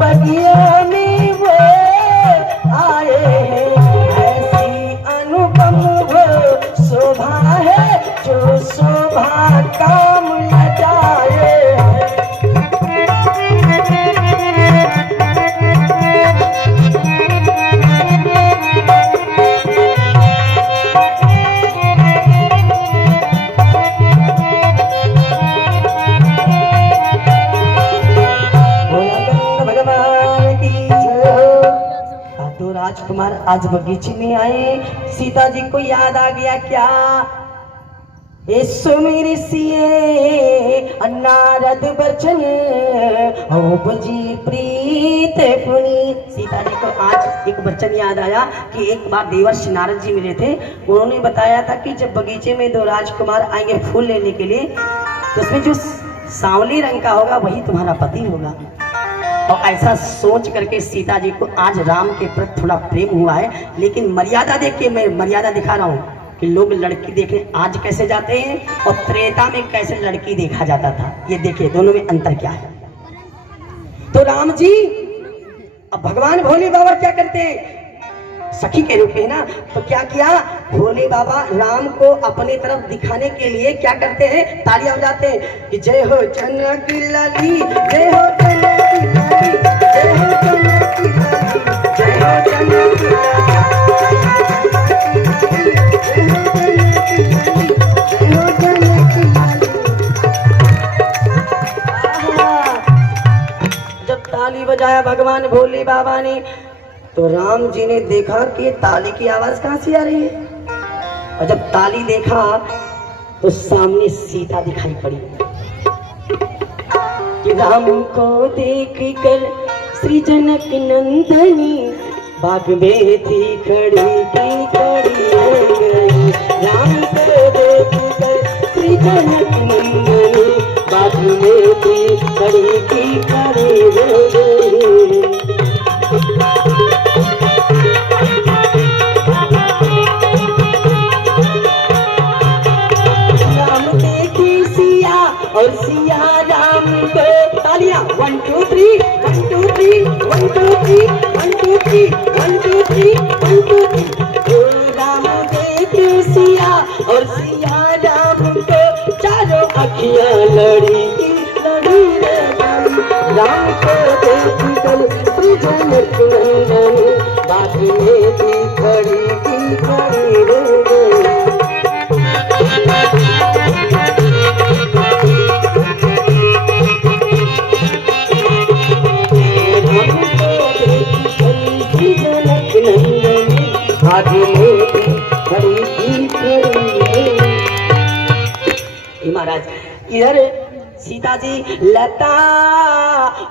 बगिया में वो आए हैं, ऐसी अनुपम वो शोभा है जो शोभा काम न जाए। राजकुमार आज बगीचे में आए, सीता जी को याद आ गया क्या, ये सुमिर सिए नारद बचन हो बजी प्रीत पुनी। सीता जी को आज एक वचन याद आया कि एक बार देवर्षि नारद जी मिले थे, उन्होंने बताया था कि जब बगीचे में दो राजकुमार आएंगे फूल लेने के लिए तो उसमें जो सांवली रंग का होगा वही तुम्हारा पति होगा। और ऐसा सोच करके सीता जी को आज राम के प्रति थोड़ा प्रेम हुआ है, लेकिन मर्यादा देख के मैं मर्यादा दिखा रहा हूँ कि लोग लड़की देखने आज कैसे जाते हैं और त्रेता में कैसे लड़की देखा जाता था। ये देखिए दोनों में अंतर क्या है। तो राम जी अब भगवान भोले बाबा क्या करते हैं, सखी के रूप में ना, तो क्या किया भोले बाबा राम को अपनी तरफ दिखाने के लिए क्या करते हैं, तालियां बजाते हैं कि जय हो जनक लाली, जय हो जनक लाली, जय हो जनक लाली, जय हो जनक लाली। जब ताली बजाया भगवान भोले बाबा ने तो राम जी ने देखा कि ताली की आवाज कहां से आ रही है, और जब ताली देखा तो सामने सीता दिखाई पड़ी। कि राम को देख कर श्री जनक नंदनी बाग में थी खड़ी की खड़ी हो गई। राम को देख कर श्री जनक नंदनी बाग में थी खड़ी की खड़ी हो गई। और सिया राम को तालियां 1 2 3 1 2 3 1 2 3 1 2 3 1 2 3 1 2 3। राम देख सिया और सिया राम को चारों अखियां लड़ी रे राम को देख कर श्री जनक नंदनी बाग में थी खड़ी की खड़ी रे। महाराज इधर सीता जी लता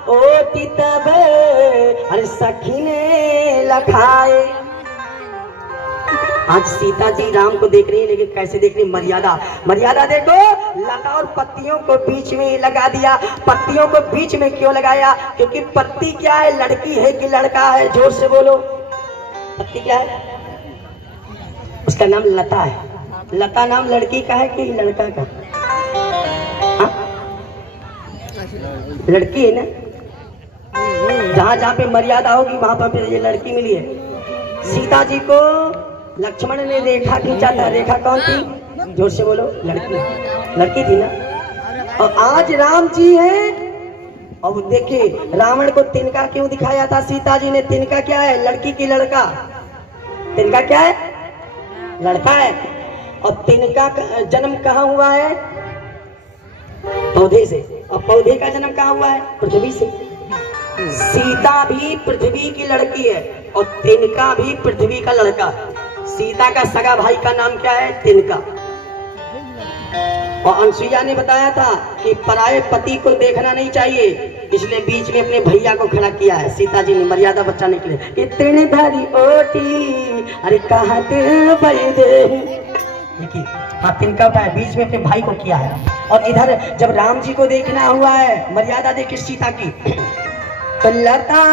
ओटी तब अरे सखी ने लखाए। आज सीता जी राम को देख रही है, लेकिन कैसे देख रही, मर्यादा मर्यादा देखो। लता और पत्तियों को बीच में लगा दिया। पत्तियों को बीच में क्यों लगाया, क्योंकि पत्ती क्या है, लड़की है कि लड़का है, जोर से बोलो। पत्ती क्या है, उसका नाम लता है। लता नाम लड़की का है कि लड़का का, हा? लड़की है ना। जहां जहां पे मर्यादा होगी वहां पर ये लड़की मिली है। सीता जी को लक्ष्मण ने रेखा खींचा था। रेखा कौन थी, जोर से बोलो। लड़की थी ना। और आज राम जी हैं। और देखिए रावण को तिनका क्यों दिखाया था सीता जी ने। तिनका क्या है, लड़की की लड़का। तिनका क्या है, लड़का है। और तिनका का जन्म कहाँ हुआ है, पौधे से। और पौधे का जन्म कहाँ हुआ है, पृथ्वी से। सीता भी पृथ्वी की लड़की है और तिनका भी पृथ्वी का लड़का। सीता का सगा भाई का नाम क्या है, तिनका। और अनसुईया ने बताया था कि पराये पति को देखना नहीं चाहिए, इसलिए बीच में अपने भैया को खड़ा किया है सीता जी ने मर्यादा बचाने के लिए। इतने धरी ओटी अरे कहाँ देखिए, हाँ तिनका उठाया, बीच में अपने भाई को किया है। और इधर जब राम जी को देखना हुआ है, मर्यादा देखिए सीता की, तो लता,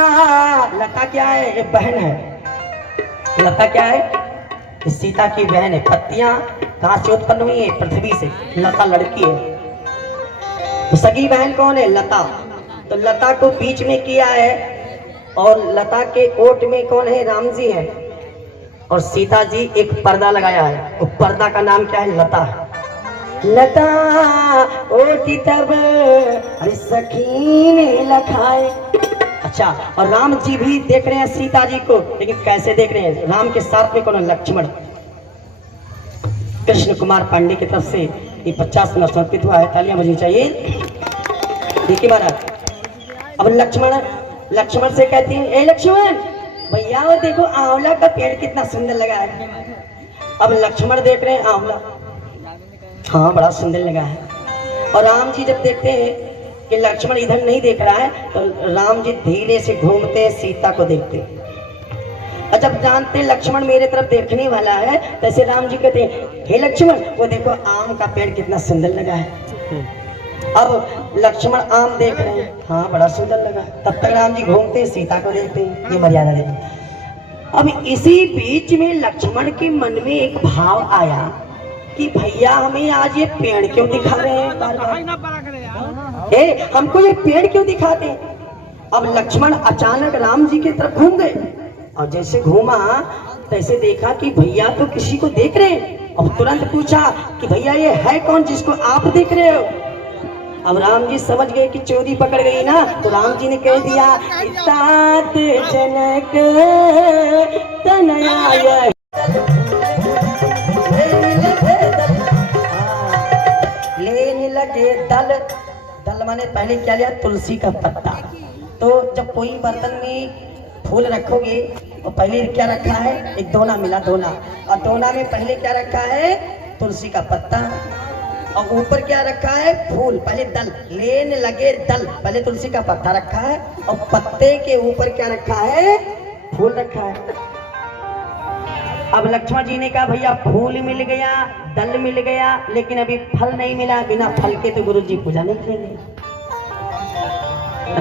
लता क्या है, एक बहन है। लता क्या है, सीता की बहन है। पत्तियां कहां से उत्पन्न हुई है, पृथ्वी से। लता लड़की है। तो सगी बहन कौन है, लता। तो लता को बीच में किया है और लता के ओट में कौन है? राम जी है। और सीता जी एक पर्दा लगाया है, वो पर्दा का नाम क्या है? लता। लता ओटी तब अरे सखी ने लखाए। अच्छा, और राम जी भी देख रहे हैं सीता जी को, लेकिन कैसे देख रहे हैं? राम के साथ में कौन है? लक्ष्मण। कृष्ण कुमार पांडे की तरफ से ये 50 मिनट समर्पित हुआ है, तालियां बजनी चाहिए। देखिए महाराज, अब लक्ष्मण से कहती है, ए लक्ष्मण भैया वो देखो आंवला का पेड़ कितना सुंदर लगा है। अब लक्ष्मण देख रहे हैं आंवला, हाँ बड़ा सुंदर लगा है। और राम जी जब देखते हैं कि लक्ष्मण इधर नहीं देख रहा है, तो राम जी धीरे से घूमते सीता को देखते। और जब जानते हैं लक्ष्मण मेरे तरफ देखने वाला है, तैसे राम जी कहते हैं, हे लक्ष्मण वो देखो आम का पेड़ कितना सुंदर लगा है। अब लक्ष्मण आम देख रहे हैं, हाँ बड़ा सुंदर लगा। तब तक राम जी घूमते सीता को देखते, ये मर्यादा देखते। अब इसी बीच में लक्ष्मण के मन में एक भाव आया कि भैया हमें आज ये पेड़ क्यों दिखा रहे हैं बार बार? हमको ये पेड़ क्यों दिखाते हैं? अब लक्ष्मण अचानक राम जी की तरफ घूम गए, और जैसे घूमा तैसे देखा कि भैया तो किसी को देख रहे हैं। अब तुरंत पूछा कि भैया ये है कौन जिसको आप देख रहे हो? अब राम जी समझ गए कि चोरी पकड़ गई ना, तो राम जी ने कह दिया, तात जनक तनया लेने लगे दल। दल माने पहले क्या लिया? तुलसी का पत्ता। तो जब कोई बर्तन में फूल रखोगे तो पहले क्या रखा है? एक दोना मिला, दोना। और दोना में पहले क्या रखा है? तुलसी का पत्ता। और ऊपर क्या रखा है? फूल। पहले दल, लेने लगे दल, पहले तुलसी का पत्ता रखा है और पत्ते के ऊपर क्या रखा है? फूल रखा है। अब लक्ष्मण जी ने कहा भैया फूल मिल गया, दल मिल गया, लेकिन अभी फल नहीं मिला। बिना फल के तो गुरु जी पूजा नहीं करेंगे।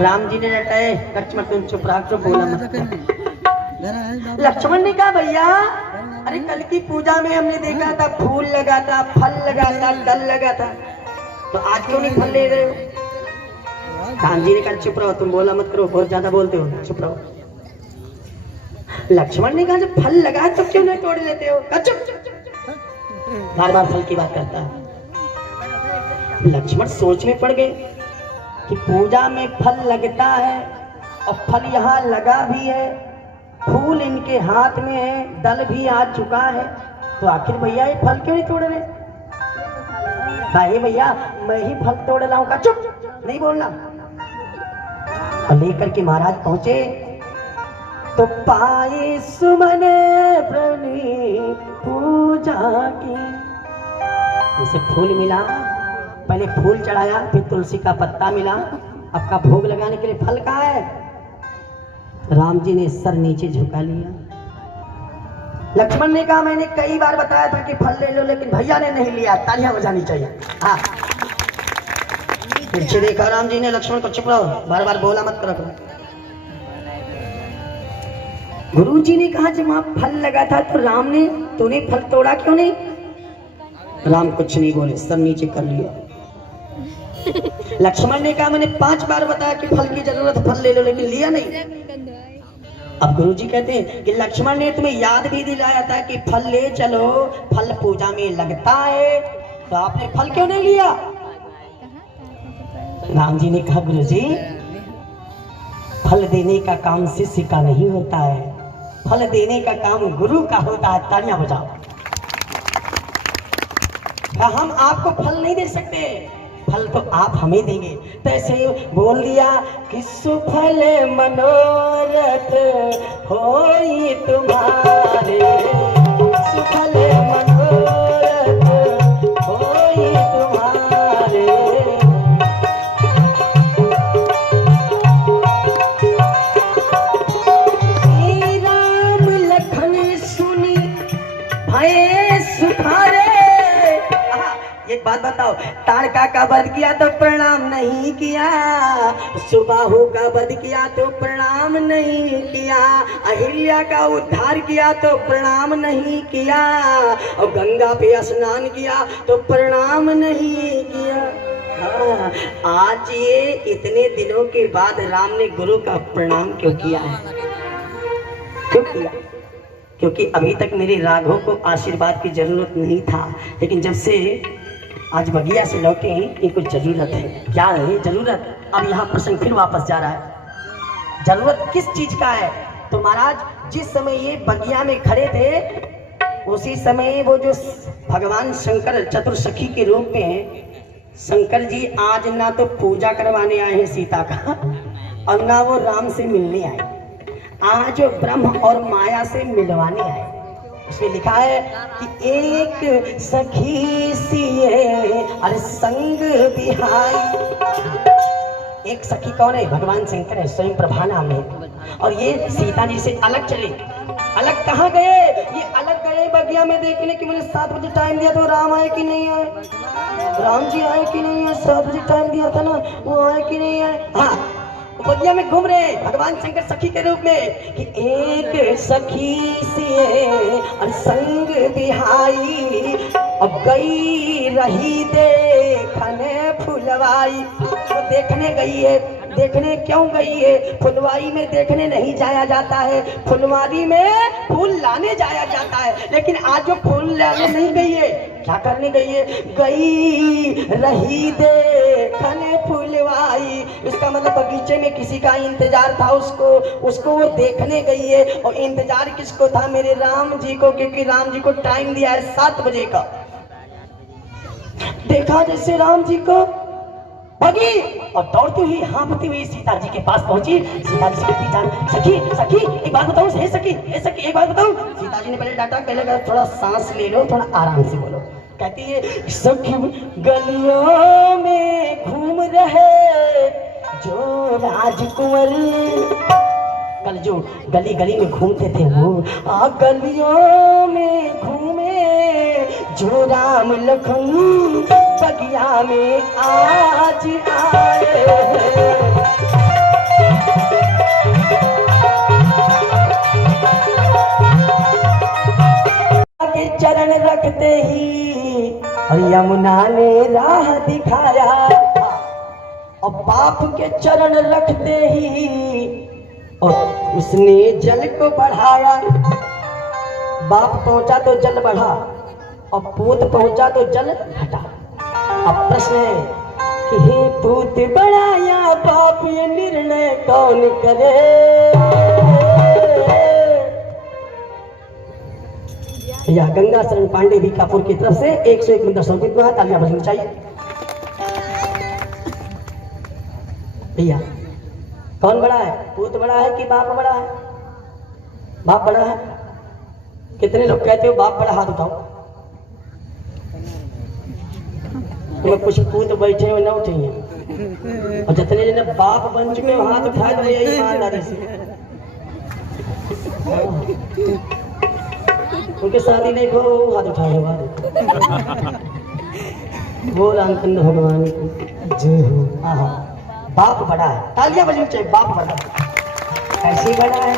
राम जी ने रटाए, लक्ष्मण तुम चुप रहा, चुप बोला मत। लक्ष्मण ने कहा भैया अरे कल की पूजा में हमने देखा था फूल लगा था, फल लगा था, दल लगा था, तो आज क्यों नहीं फल ले रहे हो? राम जी ने कहा चुप रहो, तुम बोला मत करो, बहुत ज्यादा बोलते हो, चुप रहो। लक्ष्मण ने कहा जब फल लगा तो क्यों नहीं तोड़ लेते हो? चुप। बार बार फल की बात करता है। लक्ष्मण सोच में पड़ गए कि पूजा में फल लगता है और फल यहाँ लगा भी है, फूल इनके हाथ में है, दल भी आ चुका है, तो आखिर भैया ये फल क्यों नहीं तोड़ रहे? भैया मैं ही फल तोड़ रहा हूँ। चुप, नहीं बोलना। और लेकर के महाराज पहुंचे तो पाए सुमन प्रणी पूजा की। जैसे फूल मिला, पहले फूल चढ़ाया, फिर तुलसी का पत्ता मिला, आपका भोग लगाने के लिए फल कहाँ है? राम जी ने सर नीचे झुका लिया। लक्ष्मण ने कहा मैंने कई बार बताया था कि फल ले लो, लेकिन भैया ने नहीं लिया। तालियां बजानी चाहिए। हाँ, पीछे देखा राम जी ने लक्ष्मण को, चुप रहो, बार बार बोला मत करो। गुरु जी ने कहा जब वहां फल लगा था तो राम ने, तूने फल तोड़ा क्यों नहीं? राम कुछ नहीं बोले, सर नीचे कर लिया। लक्ष्मण ने कहा मैंने 5 बार बताया कि फल की जरूरत, फल ले लो, लेकिन लिया नहीं। अब गुरु जी कहते हैं कि लक्ष्मण ने तुम्हें याद भी दिलाया था कि फल ले चलो, फल पूजा में लगता है, तो आपने फल क्यों नहीं लिया? राम जी ने कहा गुरु जी फल देने का काम शिष्य का नहीं होता है, फल देने का काम गुरु का होता है। तालियां बजाओ। हम आपको फल नहीं दे सकते, फल तो आप हमें देंगे। तो ऐसे बोल दिया कि सुफल मनोरथ होई तुम्हारे, सुफल मनोरथ होई तुम्हारे। राम लखन सुनी भय सुधारे। एक बात बताओ, ताड़का का वध किया तो प्रणाम नहीं किया, सुबाहु का वध किया तो प्रणाम नहीं किया, अहिल्या का उद्धार किया तो प्रणाम नहीं किया, और गंगा पे स्नान किया तो प्रणाम नहीं किया। हाँ, आज ये इतने दिनों के बाद राम ने गुरु का प्रणाम क्यों किया है? क्यों किया? क्योंकि अभी तक मेरे राघव को आशीर्वाद की जरूरत नहीं था, लेकिन जब से आज बगिया से लौटे हैं इनको जरूरत है। क्या है जरूरत? अब यहाँ प्रसंग फिर वापस जा रहा है। जरूरत किस चीज का है? तो महाराज जिस समय ये बगिया में खड़े थे उसी समय वो जो भगवान शंकर चतुर्सखी के रूप में शंकर जी आज ना तो पूजा करवाने आए हैं सीता का और ना वो राम से मिलने आए, आज ब्रह्म और माया से मिलवाने आए। उसमें लिखा है कि एक सखी सिए अरे संग बिहाई। एक सखी कौन है? भगवान शंकर है, स्वयं प्रभा नाम है। और ये सीता जी से अलग चले। अलग कहाँ गए? ये अलग गए बगिया में देखने की मैंने 7 बजे टाइम दिया तो राम आए कि नहीं आए, राम जी आए कि नहीं आए, 7 बजे टाइम दिया था ना, वो आए कि नहीं आए। हाँ, बगिया में घूम रहे भगवान शंकर सखी के रूप में कि एक सखी से और संग बिहाई अब गई रही देखने फुलवाई। तो देखने गई है। देखने क्यों गई है? फुलवारी में देखने नहीं जाया जाता है, फुलवारी में फूल लाने जाया जाता है। लेकिन आज जो फूल लाने नहीं गई है, क्या करने गई है? गई रही देखने फुलवाई। इसका मतलब बगीचे में किसी का इंतजार था, उसको वो देखने गई है। और इंतजार किसको था? मेरे राम जी को, क्योंकि राम जी को टाइम दिया है 7 बजे का। देखा जैसे राम जी को भगी और दौड़ती हुई हाँफती हुई सीता जी के पास पहुंची। सीता जी से कहती, जान सखी सखी एक बात बताऊं, हे सखी एक बात बताऊं। सीता जी ने पहले डांटा, पहले थोड़ा सांस ले लो, थोड़ा आराम से बोलो। कहती है सखी गलियों में घूम रहे जो राजकुंवर, कल जो गली गली में घूमते थे वो गलियों में घूमे जो राम लखन बगिया में आज आए। के चरण रखते ही और यमुना ने राह दिखाया, और बाप के चरण रखते ही और उसने जल को बढ़ाया। बाप पहुंचा तो जल बढ़ा और पूत पहुंचा तो जल घटा। अब प्रश्न है कि हे पूत बढ़ाया बाप, ये निर्णय कौन करे? या गंगा शरण पांडे बीकापुर की तरफ से 101 में दर्शन कितना तालियां बजनी चाहिए भैया। कौन बड़ा है? पूत बड़ा है कि बाप बड़ा है? बाप बड़ा है। कितने लोग कहते हो बाप बड़ा? हाथ उठाओ। तो कुछ पूत बैठे हुए ना उठेंगे, और जितने जने बाप बन चुके हो हाथ उठाए तो यही ईमानदारी से। उनके शादी नहीं हो हाथ उठाए बाद वो रामचंद्र भगवान की जय हो। बाप बड़ा है, तालियां बजनी चाहिए। बाप बड़ा है। ऐसे बड़ा है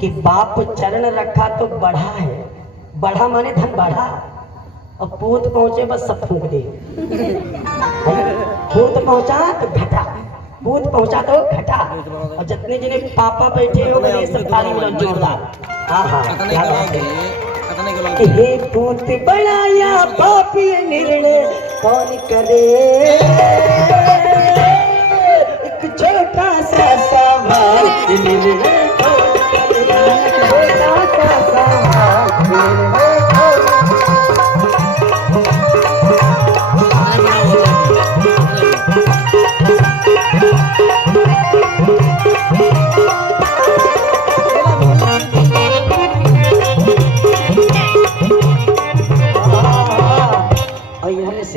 कि बाप चरण रखा तो बढ़ा है। बढ़ा माने धन बढ़ा, और पूत पहुंचे बस सब फूंक दे। पूत पहुंचा तो घटा, पूत पहुंचा तो घटा। और जितने जने पापा बैठे हो गए सब ताली बजाओ जोरदार। क्या बात है? हे पूत बड़ा या बाप, ये निर्णय कौन करे? एक छोटा सा सवाल निर्णय कौन करे? छोटा सा सवाल निर्णय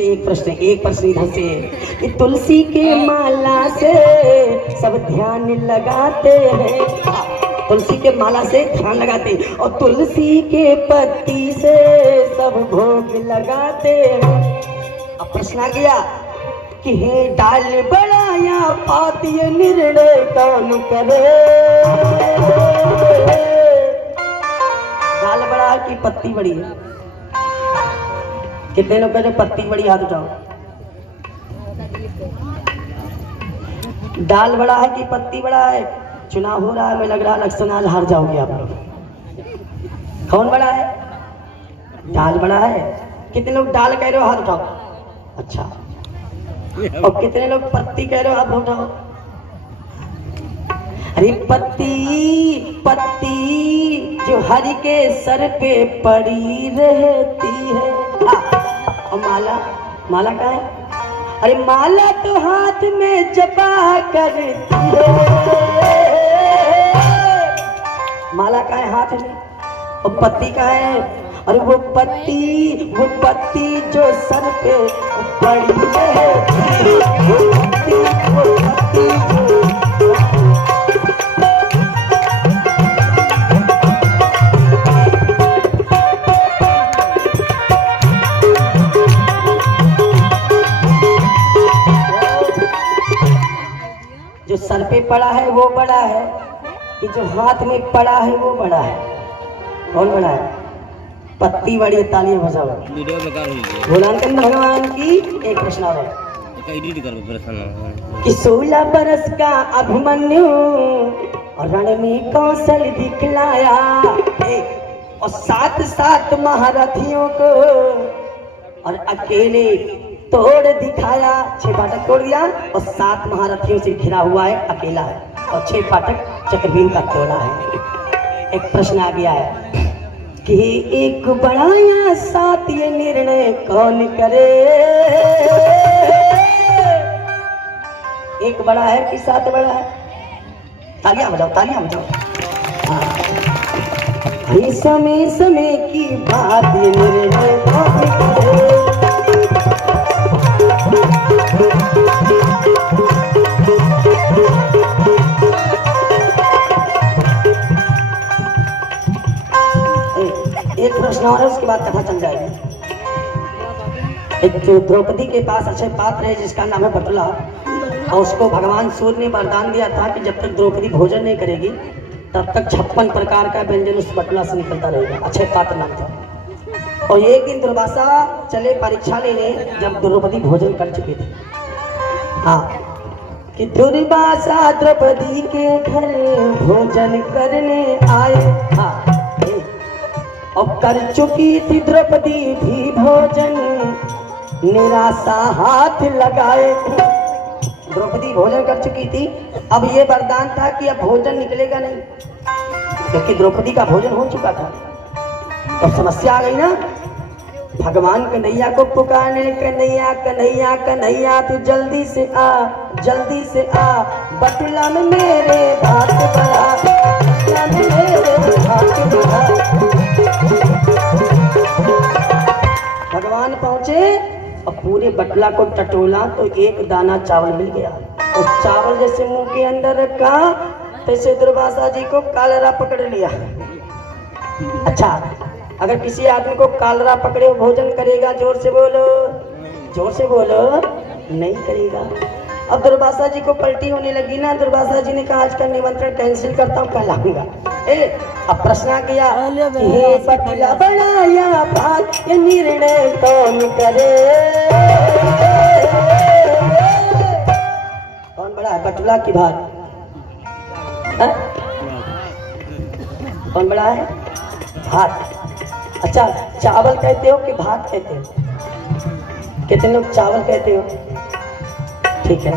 एक प्रश्न इधर से कि तुलसी के माला से सब ध्यान लगाते हैं। तुलसी के माला से ध्यान लगाते, और तुलसी के पत्ती से सब भोग लगाते हैं। अब प्रश्न आ गया कि हे डाल बड़ा या पात, ये निर्णय कौन करे? डाल बड़ा की पत्ती बड़ी है? कितने लोग कहते पत्ती बड़ी? हाथ उठाओ। दाल बड़ा है कि पत्ती बड़ा है? चुनाव हो रहा है, मैं लग रहा है इलेक्शन आज हार जाओगे आप लोग। कौन बड़ा है? दाल बड़ा है। कितने लोग दाल कह रहे हो, हाथ उठाओ। अच्छा, और कितने लोग पत्ती कह रहे हो, हाथ उठाओ। अरे पत्ती पत्ती जो हरि के सर पे पड़ी रहती है। और माला, माला क्या है? अरे माला तो हाथ में जपा करती है। माला का है हाथ में, और पत्ती का है? और वो पत्ती जो सर पे पड़ी रहती है, वो पत्ती जो सर पे पड़ा है वो बड़ा है कि जो हाथ में पड़ा है वो बड़ा है? कौन बड़ा है? पत्ती बड़ी है। तालियां बजाओ। भोलानंद भगवान की एक प्रश्न और है कि 16 बरस का अभिमन्यु और रण में कौशल दिखलाया, और 7 महारथियों को और अकेले तोड़ दिखाया। 6 फाटक तोड़ दिया और 7 महारथियों से घिरा हुआ है, अकेला है, और 6 फाटक चक्रव्यूह का तोड़ा है। एक प्रश्न आ गया है कि एक बड़ा या 7 ये निर्णय कौन करे? एक बड़ा है कि 7 बड़ा है? तालियां बजाओ, तालियां बजाओ। हाँ, समय समय की बात ये निर्णय कौन करे? एक प्रश्न और है, उसके बाद कथा चल जाएगी। एक जो द्रौपदी के पास अच्छे पात्र है जिसका नाम है बटुला, और उसको भगवान सूर्य ने वरदान दिया था कि जब तक द्रौपदी भोजन नहीं करेगी तब तक 56 प्रकार का व्यंजन उस बटुला से निकलता रहेगा। अच्छे पात्र नाम था। और एक दिन दुर्वासा चले परीक्षा लेने, जब द्रौपदी भोजन कर चुकी थी। हाँ, कि दुर्वासा द्रौपदी के घर भोजन करने आए। हाँ, और कर चुकी थी द्रौपदी भी भोजन, निराशा हाथ लगाए। द्रौपदी भोजन कर चुकी थी, अब ये वरदान था कि अब भोजन निकलेगा नहीं, क्योंकि द्रौपदी का भोजन हो चुका था। अब समस्या आ गई ना, भगवान कन्हैया को पुकारने, कन्हैया कन्हैया कन्हैया तू जल्दी से आ, जल्दी से आ, बटुला में मेरे भात बढ़ा, बटुला में मेरे भात बढ़ा। भगवान पहुंचे और पूरे बटुला को टटोला तो एक दाना चावल मिल गया, और चावल जैसे मुंह के अंदर रखा तैसे दुर्वासा जी को कालरा पकड़ लिया। अच्छा, अगर किसी आदमी को कालरा पकड़े वो भोजन करेगा? जोर से बोलो, जोर से बोलो। नहीं करेगा। अब दुर्वासा जी को पलटी होने लगी ना, दुर्वासा जी ने कहा आज का निमंत्रण कैंसिल करता हूँ, कल आऊंगा। अब प्रश्न आ गया, हे बटुला बड़ा या भात, ये निर्णय कौन करे? कौन बड़ा है, बटुला की भात? कौन बड़ा है? भात। अच्छा, चावल कहते हो कि भात कहते हो? कितने लोग चावल कहते हो? ठीक है,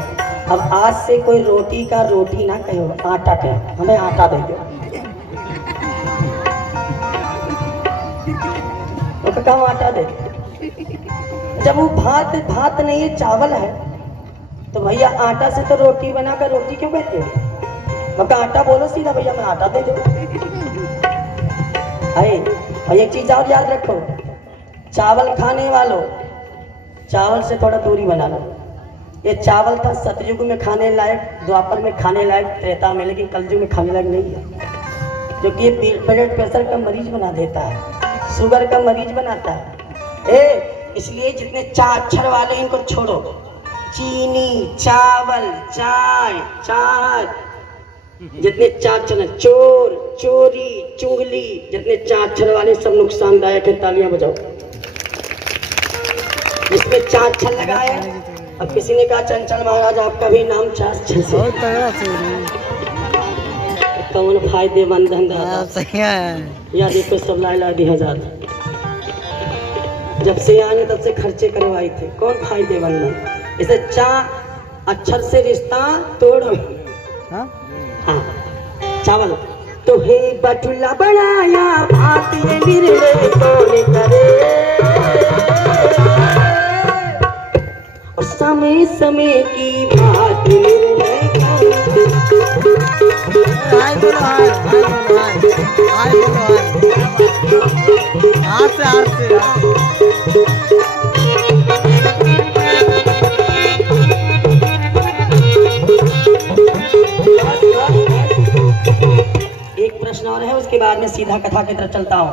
अब आज से कोई रोटी का रोटी ना कहो, आटा कहो, हमें आटा दे दो। तो कहो आटा दे। जब वो भात भात नहीं है, चावल है, तो भैया आटा से तो रोटी बनाकर रोटी क्यों कहते हो? मैं आटा बोलो सीधा, भैया मैं आटा दे दो। और एक चीज और याद रखो, चावल खाने वालों, चावल से थोड़ा दूरी बना लो। ये चावल था सतयुग में खाने लायक, द्वापर में खाने लायक, त्रेता में, लेकिन कलयुग में खाने लायक नहीं है, क्योंकि ये ब्लड प्रेशर का मरीज बना देता है, शुगर का मरीज बनाता है। इसलिए जितने 4 अक्षर वाले इनको छोड़ो, चीनी, चावल, चाय, चाय, जितने 4 अक्षर, चोर, चोरी, चुगली, जितने 4 अक्षर वाले सब नुकसानदायक है। तालियां बजाओ। जिसमें 4 अक्षर लगाए अब किसी ने कहा चंचल महाराज आपका भी नाम अच्छे से कौन फायदेमंद धंधा सही है। या देखो सब लाइला 1000 जब से आने तब से खर्चे करवाए थे, कौन फायदेमंद है? इसे चा अक्षर से रिश्ता तोड़ो। हाँ चावल तो हे बटुला बनाया भारतीय निर्णय कौन करे, और समय समय की बात निर्णय और है, उसके बाद में सीधा कथा की तरफ चलता हूँ।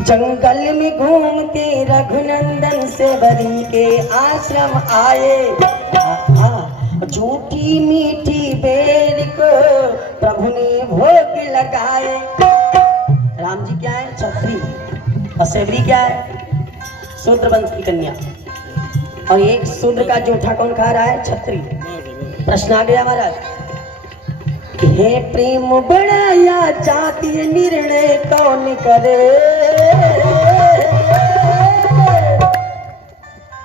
जंगल में घूमते रघुनंदन से बरी के आश्रम आए, झूठी मीठी बेर को प्रभु ने भोग लगाए। राम जी क्या है? छत्री, और सेवरी क्या है? शूद्र वंश की कन्या, और एक शूद्र का जूठा कौन खा रहा है? छत्री। प्रश्न आ गया महाराज, हे प्रेम बढ़ाया जातीय निर्णय कौन करे?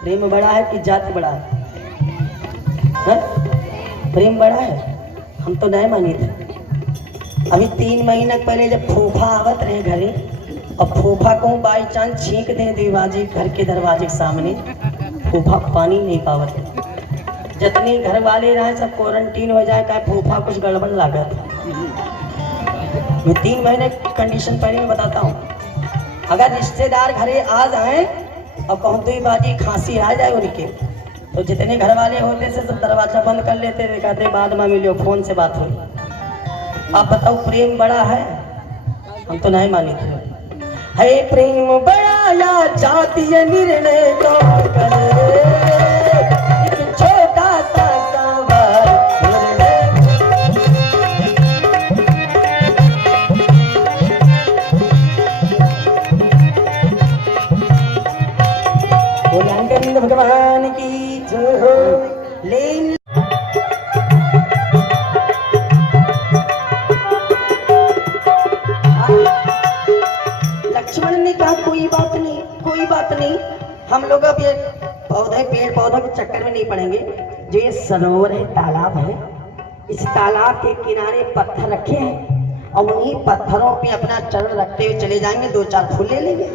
प्रेम बड़ा है कि जाति बड़ा है? प्रेम बड़ा है, हम तो नहीं मानी थे। अभी 3 महीना पहले जब फूफा आवत रहे घरे, और फूफा को बाई चांस छींक दे दीवाजे घर के दरवाजे के सामने, फूफा पानी नहीं पावत है। जितने घर वाले रहे सब क्वारंटीन हो जाए, क्या फूफा कुछ गड़बड़ लागत। मैं 3 महीने कंडीशन पहले में बताता हूँ। अगर रिश्तेदार घरे आ जाए और कहूँ तो बाजी खांसी आ जाए उनके, तो जितने घर वाले होते से सब दरवाजा बंद कर लेते थे, कहते बाद में मिलो, फोन से बात हुई। आप बताओ प्रेम बड़ा है? हम तो नहीं मानी थे। है प्रेम बड़ा या जातीय निर्णय कौन करे? भगवान की जय हो। लक्ष्मण ने कहा कोई बात नहीं, कोई बात नहीं, हम लोग अब ये पेड़ पौधों के चक्कर में नहीं पड़ेंगे। जो ये सरोवर है, तालाब है, इस तालाब के किनारे पत्थर रखे हैं, और उन्हीं पत्थरों पे अपना चरण रखते हुए चले जाएंगे, 2-4 फूल ले लेंगे।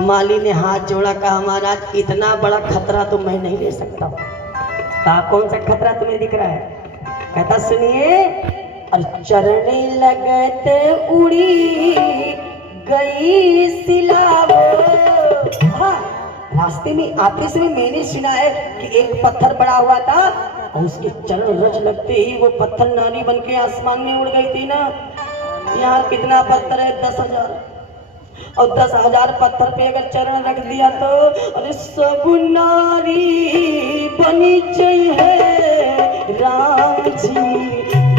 माली ने हाथ जोड़ा, कहा महाराज इतना बड़ा खतरा तो मैं नहीं ले सकता। कहा कौन सा खतरा तुम्हें दिख रहा है? कहता सुनिए, और चरने लगते उड़ी गई सिलावो। हाँ, रास्ते में आते समय मैंने सुना है कि एक पत्थर पड़ा हुआ था, और उसके चरण रच लगते ही वो पत्थर नानी बन के आसमान में उड़ गई थी ना। यहाँ कितना पत्थर है? 10,000, और 10,000 पत्थर पे अगर चरण रख दिया तो अरे सब नारी बनी चाहिए। राम जी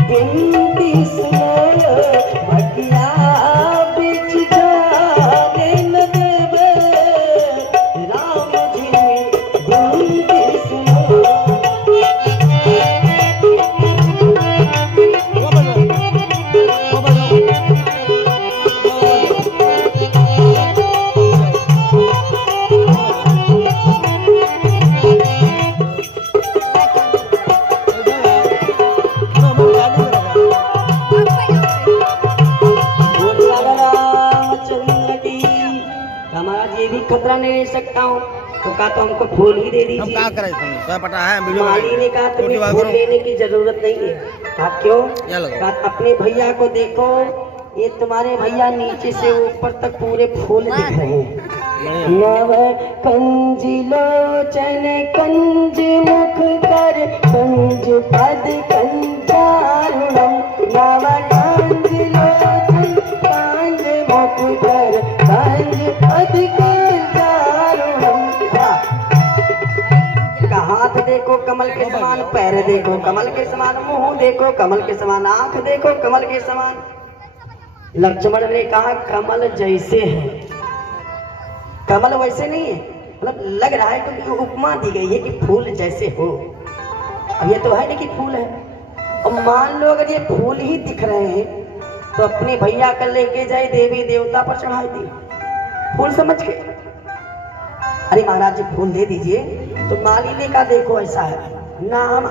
बिनती सुनो, भटिया बिच जाने न देवे। राम जी बिनती सुनो। खतरा नहीं ले सकता हूँ, तो कहा तो हमको फूल ही दे दीजिए। माली ने कहा तुम्हें फूल लेने की जरूरत नहीं है। कहा क्यों? कहा अपने भैया को देखो, ये तुम्हारे भैया नीचे से ऊपर तक पूरे फूल दिख रहे हैं। नव कंज लोचन कंज मुख कर कंज पद कंजारुणम। नव कंज लोचन कंज मुख कर कंज पद कंजारुणम। हाथ देखो कमल के समान, पैर देखो कमल के समान, मुंह देखो कमल के समान, आंख देखो कमल के समान। लक्ष्मण ने कहा कमल जैसे है, कमल वैसे नहीं है। मतलब लग रहा है क्योंकि उपमा दी गई है कि फूल जैसे हो। अब ये तो है नहीं कि फूल है, और मान लो अगर ये फूल ही दिख रहे हैं तो अपने भैया का लेके जाए देवी देवता पर चढ़ाई दी फूल समझ के। अरे महाराज जी फूल दे दीजिए, तो माली ने कहा देखो ऐसा है ना, हम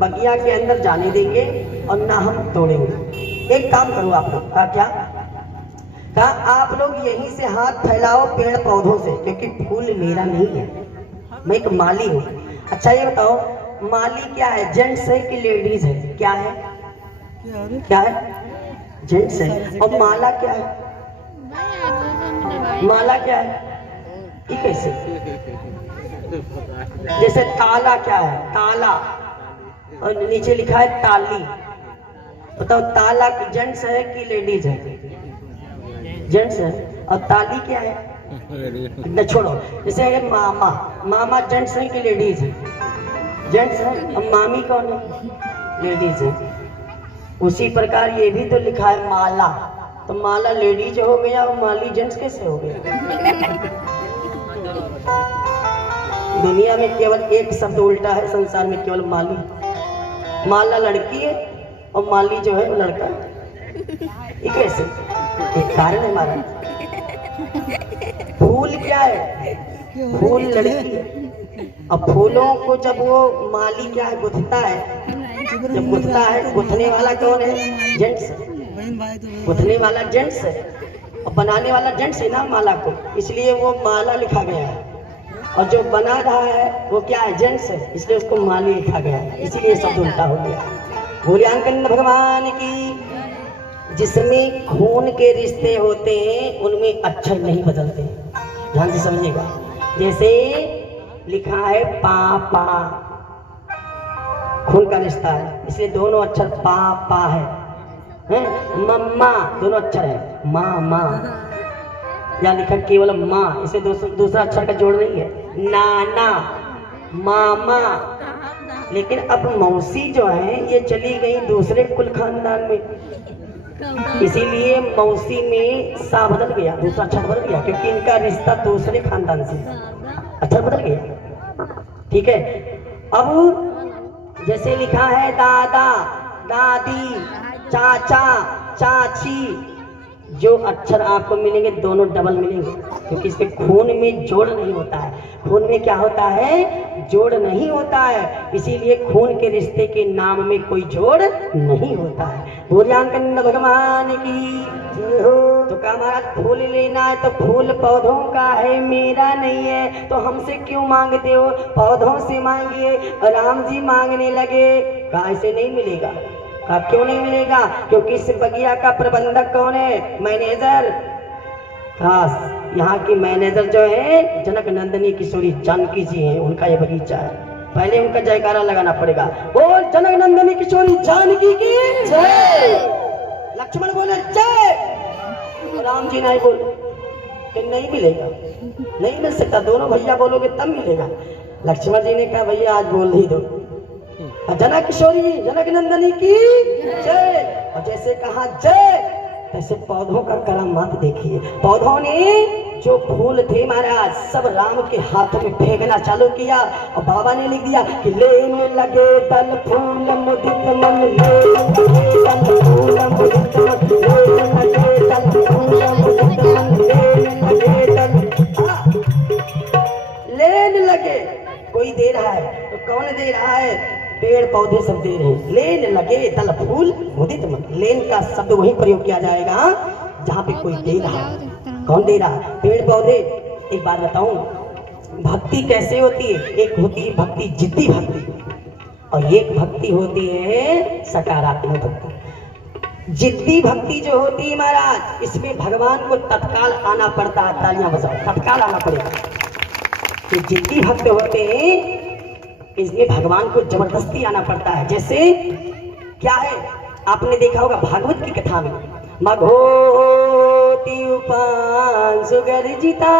बगिया के अंदर जाने देंगे और ना हम तोड़ेंगे। एक काम करो आप लोग। कहा क्या? कहा आप लोग यहीं से हाथ फैलाओ पेड़ पौधों से, क्योंकि फूल मेरा नहीं है, मैं एक माली हूँ। अच्छा ये बताओ माली क्या है, जेंट्स है कि लेडीज है? क्या है? क्या है? जेंट्स है। और माला क्या है? माला क्या है? ये कैसे? जैसे ताला क्या है? ताला, और नीचे लिखा है ताली। बताओ ताला जेंट्स है कि लेडीज है? जेंट्स है। और ताली क्या है? न छोड़ो, जैसे मामा, मामा जेंट्स है कि लेडीज है? जेंट्स है। और मामी कौन है? लेडीज है। उसी प्रकार ये भी तो लिखा है माला, तो माला लेडीज हो गया और माली जेंट्स कैसे हो गया? दुनिया में केवल एक शब्द उल्टा है, संसार में केवल माली। माला लड़की है और माली जो है वो लड़का। ये कैसे? एक कारण है हमारा। फूल क्या है? फूल लड़की है। अब फूलों को जब वो माली क्या है गुथता है, जब गुथता है, गुथने वाला कौन है? जेंट्स। गुथने वाला जेंट्स है और बनाने वाला जेंट्स है ना माला को, इसलिए वो माला लिखा गया है। और जो बना रहा है वो क्या है? जेंट्स है, इसलिए उसको माली लिखा गया है, इसीलिए शब्द उल्टा हो गया। भोलियांकन भगवान की। जिसमें खून के रिश्ते होते हैं उनमें अक्षर नहीं बदलते, ध्यान से समझिएगा। जैसे लिखा है पापा, खून का रिश्ता है, इसलिए दोनों अक्षर पापा है। मम्मा दोनों अक्षर है, माँ माँ। या लिखा केवल माँ, इसे दूसरा अक्षर का जोड़ नहीं है। नाना, मामा। लेकिन अब मौसी जो है ये चली गई दूसरे कुल खानदान में, इसीलिए मौसी में सा बदल गया, दूसरा अक्षर बदल गया, क्योंकि इनका रिश्ता दूसरे खानदान से, अक्षर बदल गया। ठीक है। अब जैसे लिखा है दादा, दादी, चाचा, चाची, जो अक्षर आपको मिलेंगे दोनों डबल मिलेंगे, क्योंकि इसके खून में जोड़ नहीं होता है। खून में क्या होता है? जोड़ नहीं होता है, इसीलिए खून के रिश्ते के नाम में कोई जोड़ नहीं होता है। भोलियांकन भगवान की जय हो। तो कहा महाराज फूल लेना है तो फूल पौधों का है, मेरा नहीं है, तो हमसे क्यों मांगते हो? पौधों से मांगिए। राम जी मांगने लगे, कहा ऐसे नहीं मिलेगा। कहा क्यों नहीं मिलेगा? क्योंकि इस बगिया का प्रबंधक कौन है? मैनेजर। हाँ, यहाँ की मैनेजर जो है जनक नंदिनी किशोरी जानकी जी हैं, उनका ये बगीचा है। पहले उनका जयकारा लगाना पड़ेगा। बोल जनक नंदिनी किशोरी जानकी की जय। लक्ष्मण बोले जय। राम जी नहीं बोल कि नहीं मिलेगा, नहीं मिल सकता, दोनों भैया बोलोगे तब मिलेगा। लक्ष्मण जी ने कहा भैया आज बोल ही दो। जनक किशोरी जनक नंदिनी की जय। और जैसे कहा जय, तैसे पौधों का करामात देखिए। पौधों ने जो फूल थे महाराज सब राम के हाथों में फेंकना चालू किया, और बाबा ने लिख दिया कि लेने लगे दल फूल मुदित मन, लेने लगे दल फूल मुदित मन, लेने लगे दल फूल मुदित मन, लेने लगे दल, लेने लगे। कोई दे रहा है तो कौन दे रहा है? पेड़ पौधे सब दे रहे हैं। लेन लगे दल फूल मुदित मन, लेन का शब्द वही प्रयोग किया जाएगा जहाँ पे कोई दे रहा है। कौन दे रहा? पेड़ पौधे। एक बात बताऊं, भक्ति कैसे होती है? एक होती है भक्ति जिद्दी भक्ति, और एक भक्ति होती है सकारात्मक भक्ति। जिद्दी भक्ति जो होती है महाराज, इसमें भगवान को तत्काल आना पड़ता है। तालियां बजाओ, तत्काल आना पड़ेगा। जो जिद्दी भक्त होते हैं इसमें भगवान को जबरदस्ती आना पड़ता है। जैसे क्या है, आपने देखा होगा भागवत की कथा में, मघोति उपांशु गर्जिता।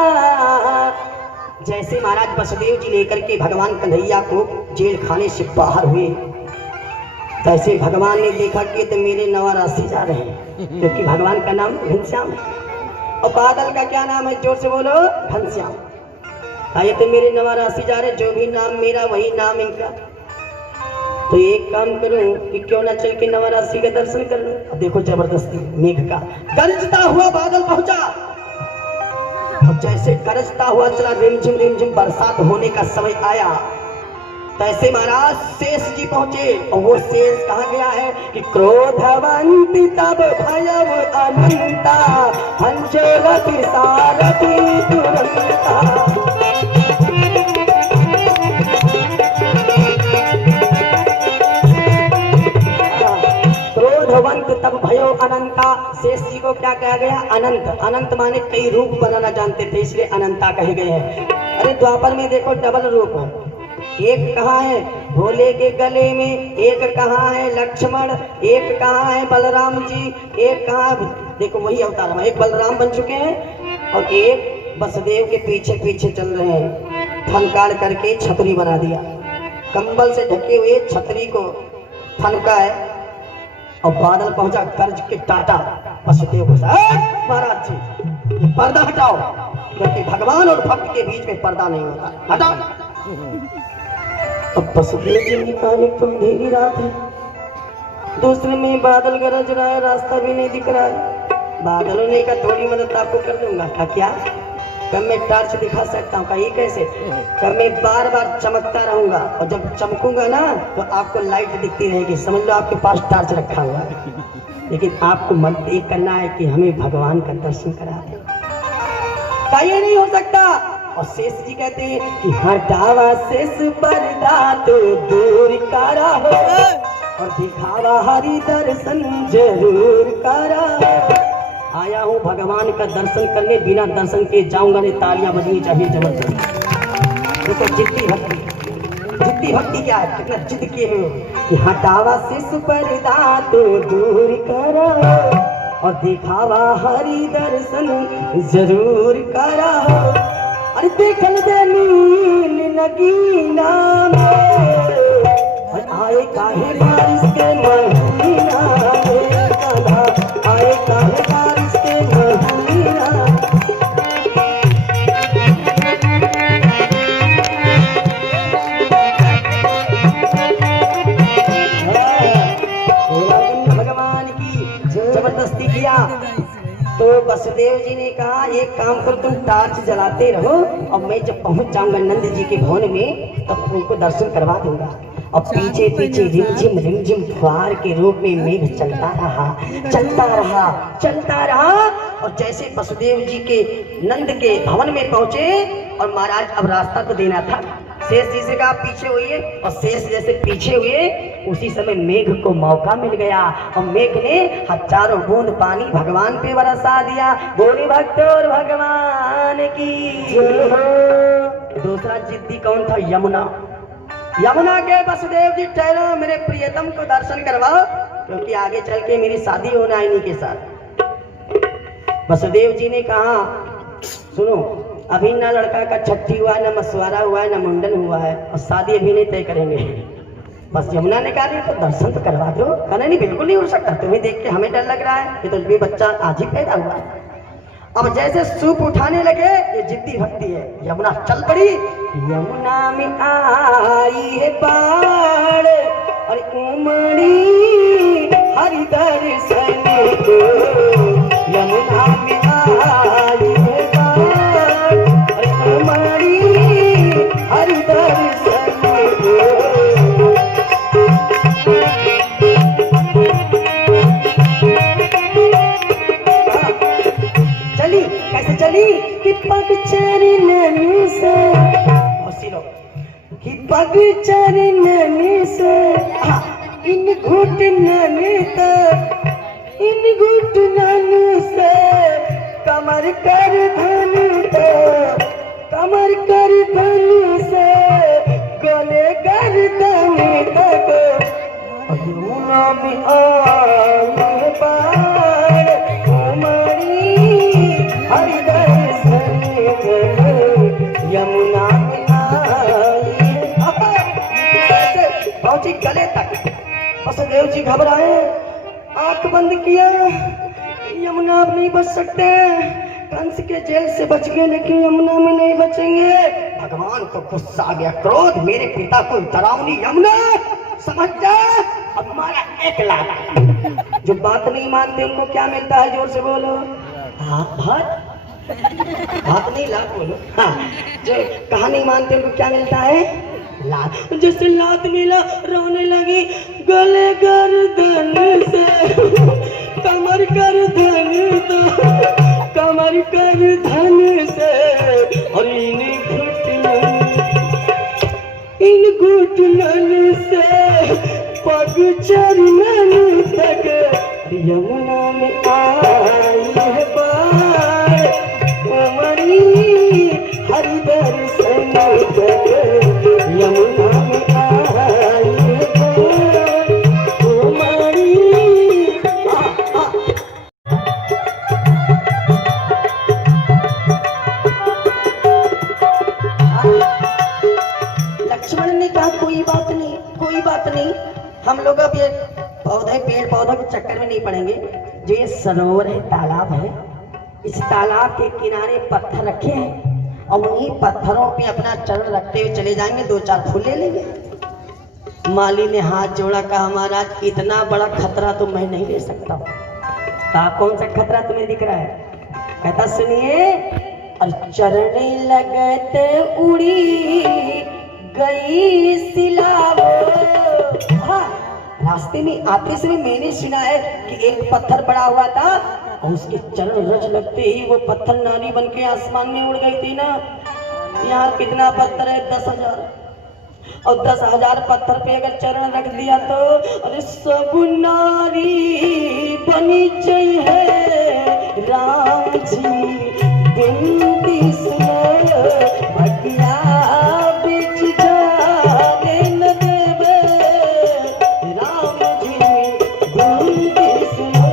जैसे महाराज वसुदेव जी लेकर के भगवान कन्हैया को जेल खाने से बाहर हुए, तैसे भगवान ने देखा कि तो मेरे नवारासी जा रहे हैं, क्योंकि भगवान का नाम घनश्याम है। और बादल का क्या नाम है? जोर से बोलो, घनश्याम। आइए तो मेरे नवारासी जा रहे, जो भी नाम मेरा वही नाम इनका। तो एक काम करूं कि क्यों ना चल के नवारासी का दर्शन कर लूं। अब देखो जबरदस्ती मेघ का गरजता हुआ बादल पहुंचा, और जैसे गरजता हुआ चला रिमझिम बरसात होने का समय आया, तैसे महाराज शेष जी पहुंचे। और वो शेष कहा गया है कि क्रोधवंती तब भयव अनंता हंसरति सारथि दुरंता। क्रोधवंत तब भयो अनंता। शेष जी को क्या कहा गया? अनंत। अनंत माने कई रूप बनाना जानते थे, इसलिए अनंता कहे गए हैं। अरे द्वापर में देखो डबल रूप है, एक कहाँ है भोले के गले में, एक कहाँ है लक्ष्मण, एक कहाँ है बलराम जी, एक कहाँ, देखो वही अवतार में एक बलराम बन चुके हैं और एक वसुदेव के पीछे पीछे चल रहे हैं। फनकार करके छतरी बना दिया, कंबल से ढके हुए छतरी को फनका है और बादल पहुंचा गर्ज के टाटा वसुदेव को। महाराज जी पर्दा हटाओ, क्योंकि भगवान और भक्त के बीच में पर्दा नहीं होता, हटाओ। अब वसुदेव जी ने कहा एक तो अंधेरी रात है, दूसरे में बादल गरज रहा है, रास्ता भी नहीं दिख रहा है। बादलों ने कहा थोड़ी मदद आपको कर दूंगा। कहा क्या? कब मैं टॉर्च दिखा सकता हूँ? कहा ये कैसे? कब मैं बार बार चमकता रहूंगा और जब चमकूंगा ना तो आपको लाइट दिखती रहेगी, समझ लो आपके पास टॉर्च रखा हुआ है। लेकिन आपको मन एक करना है कि हमें भगवान का दर्शन करा दे। कहा ये नहीं हो सकता। और शेष जी कहते हैं कि हटावा शेष पर्दा तो दूर करा हो, और दिखावा हरि दर्शन जरूर करा। आया हूँ भगवान का दर्शन करने, बिना दर्शन के जाऊंगा नहीं। तालियां बजनी चाहिए जबरदस्त। देखो जिद्दी भक्ति क्या है, कितना जिद किए हो कि हटावा शेष पर्दा तो दूर करा, और दिखावा हरि दर्शन जरूर करा। अरे देखल दे नील नगीना में, आए काहे बारिश के महीना में, आए काहे बारिश के महीना। भगवान की जबरदस्ती किया तो वसुदेव जी ने कहा एक काम करो, तुम टार्च जलाते रहो और मैं जब पहुंच जाऊंगा नंद जी के भवन में तब तुमको दर्शन करवा दूंगा। और पीछे पीछे रिमझिम फुहार के रूप में मेघ चलता रहा। और जैसे वसुदेव जी के नंद के भवन में पहुंचे और महाराज अब रास्ता तो देना था, शेष जी से कहा पीछे हुए, और शेष जैसे पीछे हुए उसी समय मेघ को मौका मिल गया और मेघ ने हजारों बूंद पानी भगवान पे बरसा दिया। बोले भक्त और भगवान की। दूसरा जिद्दी कौन था? यमुना के वसुदेव जी ठहरो, मेरे प्रियतम को दर्शन करवाओ, क्योंकि आगे चल के मेरी शादी होना है इन्हीं के साथ। वसुदेव जी ने कहा सुनो, अभी ना लड़का का छठी हुआ, ना मसवारा हुआ है, ना मुंडन हुआ है, और शादी अभी नहीं तय करेंगे। बस यमुना ने कहा तो दर्शन तो करवा दो। कहना नहीं बिल्कुल नहीं हो सकता, तुम्हें देख के हमें डर लग रहा है कि तो भी बच्चा आज ही पैदा हुआ है। अब जैसे सूप उठाने लगे, ये जिद्दी भक्ति है। यमुना चल पड़ी, यमुना में आई है बाढ़ और उमड़ी हरि दर्शन को। यमुना में आई है बाढ़ और उमड़ी हरि दर्शन को। चली कि पग चरण से, कि पग चरण से इन घुटनन से कमर कर धन से गले कर धन तक यमुना में आई बाढ़ उमड़ी हरि दर्शन यमुना में आई। पहुंची गले तक। वसुदेव जी घबराए, आंख बंद किया, यमुना में नहीं बच सकते। कंस के जेल से बच गए लेकिन यमुना में नहीं बचेंगे। भगवान को गुस्सा आ गया, क्रोध, मेरे पिता को डरावनी यमुना समझ जाए, अब हमारा 1 लाख। जो बात नहीं मानते उनको क्या मिलता है, जोर से बोलो। हाँ बात नहीं लाख बोलो। हाँ, जो कहानी मानते उनको क्या मिलता है, लात। जैसे लात मिला, रोने लगी, गले गर्दन से कमर कर धन दो, कमर कर धन से, और इन घुटनन से पग चरणन तक यमुना में आई है बार, हमारी हर दर्शन तक यमुना में आई है बार, हमारी। लक्ष्मण ने कहा कोई बात नहीं, कोई बात नहीं, हम लोग अब ये पेड़ पौधों के चक्कर में नहीं पड़ेंगे। जो ये सरोवर है, तालाब है, इस तालाब के किनारे पत्थर रखे हैं और उन्हीं पत्थरों पे अपना चरण रखते हुए चले जाएंगे, 2-4 फूल ले लेंगे। माली ने हाथ जोड़ा, कहा महाराज इतना बड़ा खतरा तो मैं नहीं ले सकता। कहा कौन सा खतरा तुम्हें दिख रहा है? कहता सुनिए, और चरणे लगते उड़ी गई सिलावो। हाँ, रास्ते में आते समय मैंने सुना है कि एक पत्थर पड़ा हुआ था और उसके चरण रज लगते ही वो पत्थर नारी बन के आसमान में उड़ गई थी ना। यहाँ कितना पत्थर है? 10,000। और 10,000 पत्थर पे अगर चरण रख दिया तो अरे सब नारी बनी चाहिए राम जी, बिनती सुनो भटिया बिच जाने न देवे राम जी, बिनती सुनो।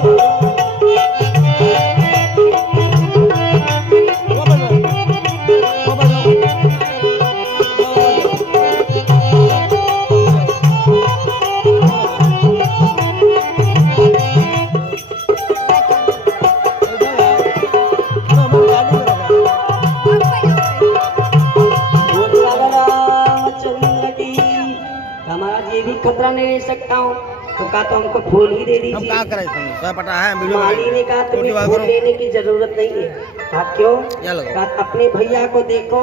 खतरा नहीं ले सकता हूँ तो कहा तो हमको फूल ही दे दीजिए। क्या करें, तो पता है माली ने कहा तुम्हें फूल लेने की जरूरत नहीं है। कहा क्यों? कहा अपने भैया को देखो,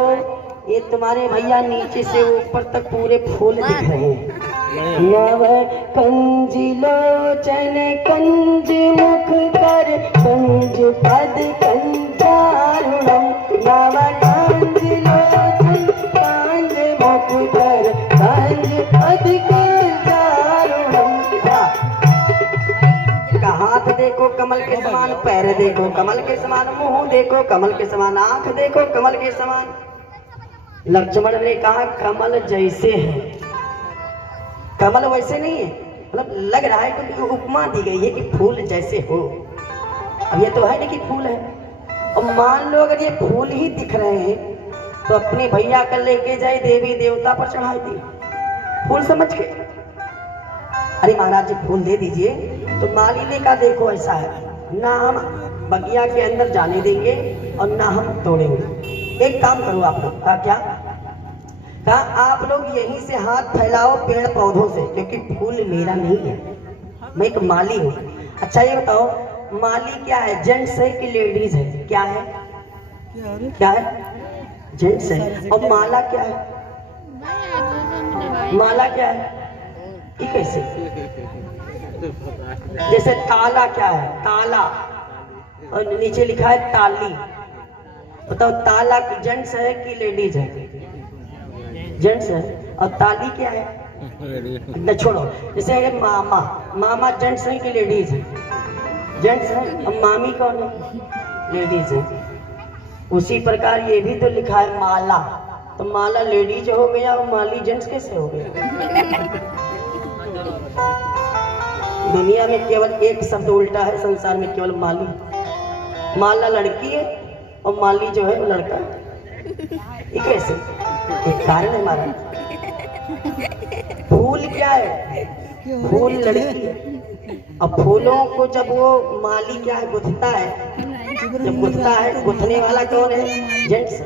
ये तुम्हारे भैया नीचे से ऊपर तक पूरे फूल दिख रहे हैं। नव कंज लोचन कंज मुख कर कंज पद कंजारुणम, नव कंज लोचन कंज मुख कर कंज पद कंजारुणम। हाथ देखो कमल के समान, पैर देखो कमल के समान, मुंह देखो कमल के समान, आंख देखो कमल के समान। लक्ष्मण ने कहा कमल जैसे है, कमल वैसे नहीं है, मतलब लग रहा है कि उपमा दी गई है कि फूल जैसे हो। अब ये तो है नहीं कि फूल है। और मान लो अगर ये फूल ही दिख रहे हैं तो अपने भैया का लेके जाए देवी देवता पर चढ़ा दी फूल समझ के। अरे महाराज जी फूल दे दीजिए। तो माली ने कहा देखो ऐसा है, ना हम बगिया के अंदर जाने देंगे और ना हम तोड़ेंगे। एक काम करो आप लोग। कहा क्या? कहा आप लोग यहीं से हाथ फैलाओ पेड़ पौधों से, क्योंकि फूल मेरा नहीं है, मैं एक माली हूँ। अच्छा ये बताओ माली क्या है, जेंट्स है कि लेडीज है? क्या है? क्या है? जेंट्स है। और माला क्या है? माला क्या है? ये कैसे? जैसे ताला क्या है? ताला, और नीचे लिखा है ताली। बताओ ताला जेंट्स है कि लेडीज है? जेंट्स है। और ताली क्या है? न छोड़ो। जैसे मामा, मामा जेंट्स है कि लेडीज है? जेंट्स है। और मामी कौन है? लेडीज है। उसी प्रकार ये भी तो लिखा है माला, तो माला लेडीज हो गया और माली जेंट्स कैसे हो गया? दुनिया में केवल एक शब्द उल्टा है, संसार में केवल माली। माला लड़की है और माली जो है वो लड़का है। ये कैसे? एक कारण है हमारा। फूल क्या है? फूल लड़की है। अब फूलों को जब वो माली क्या है गुथता है, जब गुथता है, गुथने वाला कौन है? जेंट्स।